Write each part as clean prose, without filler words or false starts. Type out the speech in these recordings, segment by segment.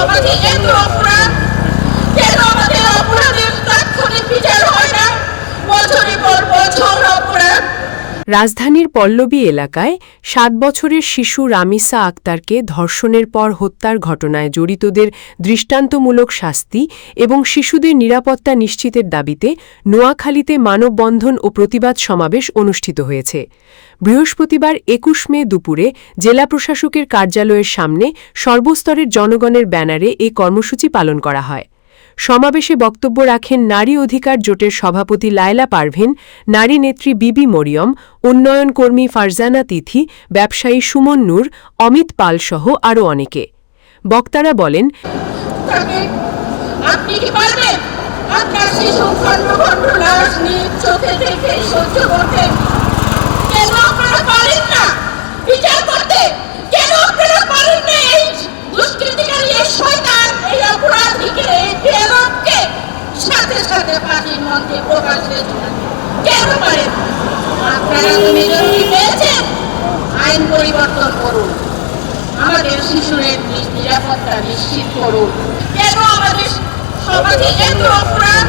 সমাজে এত অপরাধ, কেন আমাদের অপরাধের তাৎক্ষণিক বিচার হয় না? বছরের পর বছর অপরাধ। রাজধানীর পল্লবী এলাকায় ৭ বছরের শিশু রামিসা আক্তারকে ধর্ষণের পর হত্যার ঘটনায় জড়িতদের দৃষ্টান্তমূলক শাস্তি এবং শিশুদের নিরাপত্তা নিশ্চিতের দাবিতে নোয়াখালীতে মানববন্ধন ও প্রতিবাদ সমাবেশ অনুষ্ঠিত হয়েছে। বৃহস্পতিবার ২১ মে দুপুরে জেলা প্রশাসকের কার্যালয়ের সামনে সর্বস্তরের জনগণের ব্যানারে এ কর্মসূচি পালন করা হয়। সমাবেশে বক্তব্য রাখেন নারী অধিকার জোটের সভাপতি লায়লা পারভীন, নারী নেত্রী বিবি মরিয়ম, উন্নয়ন কর্মী ফারজানা তিথি, ব্যবসায়ী সুমন নূর, অমিত পাল সহ আরও অনেকে। বক্তারা বলেন, আপনি কি পারবেন আপনার শিশু খণ্ড খণ্ড লাশ নিজ চোখে দেখে সহ্য করতে? কেন আপনারা পারেন না বিচার করতে? কেন আপনারা পারেন না এই দুষ্কৃতিকারী, এই শয়তান, এই অপরাধীকে, এই বেয়াদবকে সাথে সাথে ফাঁসির মঞ্চে প্রকাশ্যে ঝুলাতে? কেন পারেন? আপনারা তো মেজরিটি পেয়েছেন, আইন পরিবর্তন করুন, আমাদের শিশুদের নিরাপত্তা নিশ্চিত করুন। কেন আমাদের সমাজে এত অপরাধ,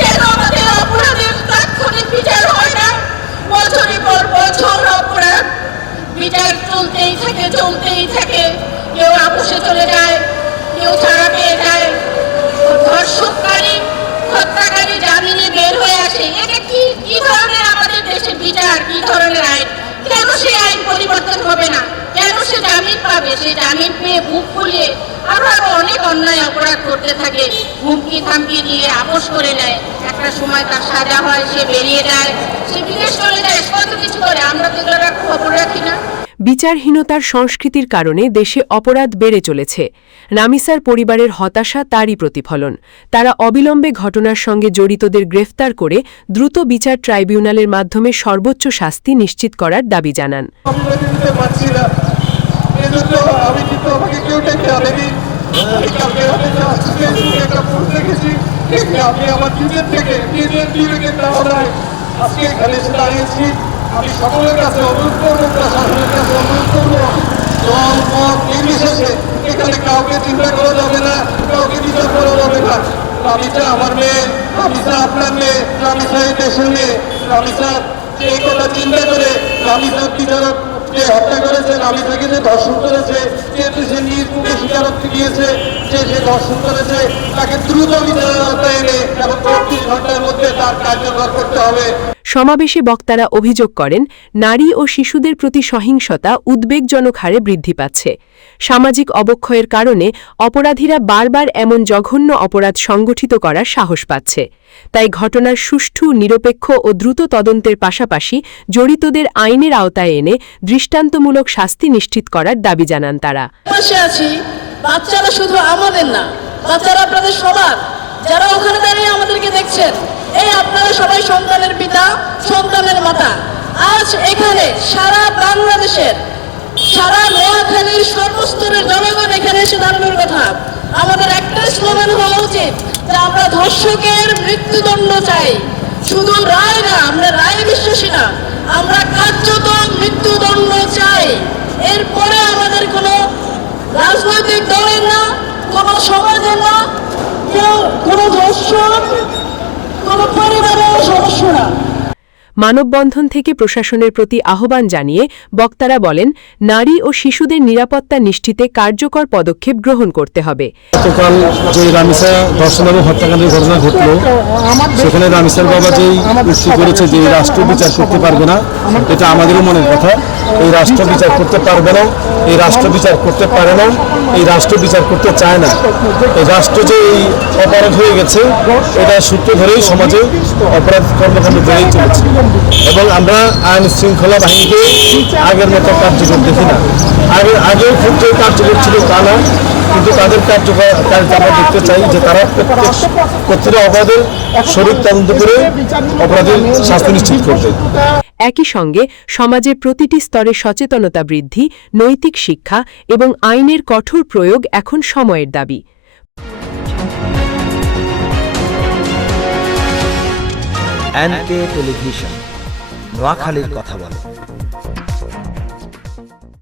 কেন আমাদের অপরাধের তাৎক্ষণিক বিচার হয় না? বছরের পর বছর অপরাধ, বিচার চলতেই থাকে। কেউ আপোষে চলে যায়, কেউ ছাড়া পেয়ে যায়, ধর্ষণকারী হত্যাকারী জামিনে বের হয়ে আসে। এটা কি ধরনের আমাদের দেশে বিচার, কি ধরনের আইন? কেন সেই আইন পরিবর্তন হবে না? কেন সে জামিন পাবে? সে জামিন পেয়ে মুখ ফুলিয়ে আরো অনেক অন্যায় অপরাধ করতে থাকে, হুমকি থামকি দিয়ে আপোষ করে নেয়। একটা সময় তার সাজা হয়, সে বেরিয়ে যায়, সে বিদেশ চলে যায়, কত কিছু করে, আমরা তো এগুলোর খবর রাখি না। বিচারহীনতার সংস্কৃতির কারণে দেশে অপরাধ বেড়ে চলেছে। রামিসার পরিবারের হতাশা তারই প্রতিফলন। তারা অবিলম্বে ঘটনার সঙ্গে জড়িতদের গ্রেফতার করে দ্রুত বিচার ট্রাইব্যুনালের মাধ্যমে সর্বোচ্চ শাস্তি নিশ্চিত করার দাবি জানান। আমি সকলের কাছে অনুরোধ করবো, প্রশাসনের কাছে অনুরোধ করবো, দল মত নির্বিশেষে এখানে কাউকে চিন্তা করা যাবে না, কাউকে বিচার করা যাবে না। রামিসা আমার মেয়ে, রামিসা আপনার মেয়ে, রামিসা এই দেশের মেয়ে। রামিসা এই কথা চিন্তা করে রামিসার বিচারক যে হত্যা করেছে, রামিসাকে যে ধর্ষণ করেছে, সে নিজ মুখে স্বীকারোক্তি দিয়েছে যে সে ধর্ষণ করেছে, তাকে দ্রুত বিচারের আওতায় এনে এবং ৩৫ ঘন্টার মধ্যে তার কার্যকর করতে হবে। সমাবেশে বক্তারা অভিযোগ করেন, নারী ও শিশুদের প্রতি সহিংসতা উদ্বেগজনক হারে বৃদ্ধি পাচ্ছে। সামাজিক অবক্ষয়ের কারণে অপরাধীরা বারবার এমন জঘন্য অপরাধ সংগঠিত করার সাহস পাচ্ছে। তাই ঘটনার সুষ্ঠু, নিরপেক্ষ ও দ্রুত তদন্তের পাশাপাশি জড়িতদের আইনের আওতায় এনে দৃষ্টান্তমূলক শাস্তি নিশ্চিত করার দাবি জানান তারা। বাচ্চারা শুধু আমাদের না, বাচ্চারা আপনাদের সবার, যারা ওখানে দাঁড়িয়ে আমাদেরকে দেখছেন, এই আপনারা সবাই সন্তানের পিতা, সন্তানের মাতা। আজ এখানে সারা বাংলাদেশের, সারা নোয়াখালীর সর্বস্তরের জনগণ এখানে এসে দাঁড়ানোর কথা। আমাদের একটাই স্লোগান হওয়া উচিত যে আমরা ধর্ষকের মৃত্যুদণ্ড চাই। শুধু রায় না, আমরা রায় বিশ্বাসী না, আমরা কার্যত মৃত্যুদণ্ড চাই। এরপরে আমাদের কোনো রাজনৈতিক দলের না, কোনো সমাজের না, কেউ কোনো ধর্ষণ, কোনো পরিবারের সদস্য না। মানববন্ধন থেকে প্রশাসনের প্রতি আহ্বান জানিয়ে বক্তারা বলেন, নারী ও শিশুদের নিরাপত্তা নিশ্চিতে কার্যকর পদক্ষেপ গ্রহণ করতে হবে। গতকাল যে রামিসা ধর্ষণ এবং হত্যাকাণ্ডের ঘটনা ঘটল, সেখানে রামিসার বাবা যেই উক্তি করেছে যে এই রাষ্ট্র বিচার করতে পারবে না, এটা আমাদেরও মনের কথা। এই রাষ্ট্র বিচার করতে পারবে না, এই রাষ্ট্র বিচার করতে পারে না, এই রাষ্ট্র বিচার করতে চায় না। এই রাষ্ট্র যে এই অপরাধ হয়ে গেছে, এটা সূত্র ধরেই সমাজে অপরাধ কর্মকাণ্ড বেড়েই চলেছে এবং আমরা আইন শৃঙ্খলা বাহিনীকে আগের মতো কার্যকর দেখি না। আগেও খুব যে কার্যকর ছিল তা না, কিন্তু তাদের কার্যকারিতা আমরা দেখতে চাই যে তারা প্রত্যেকটা অপরাধের সঠিক তদন্ত করে অপরাধের শাস্তি নিশ্চিত করবে। একই সঙ্গে সমাজের প্রতিটি স্তরে সচেতনতা বৃদ্ধি, নৈতিক শিক্ষা এবং আইনের কঠোর প্রয়োগ এখন সময়ের দাবি। এনকে টেলিভিশন, নোয়াখালীর কথা বলে।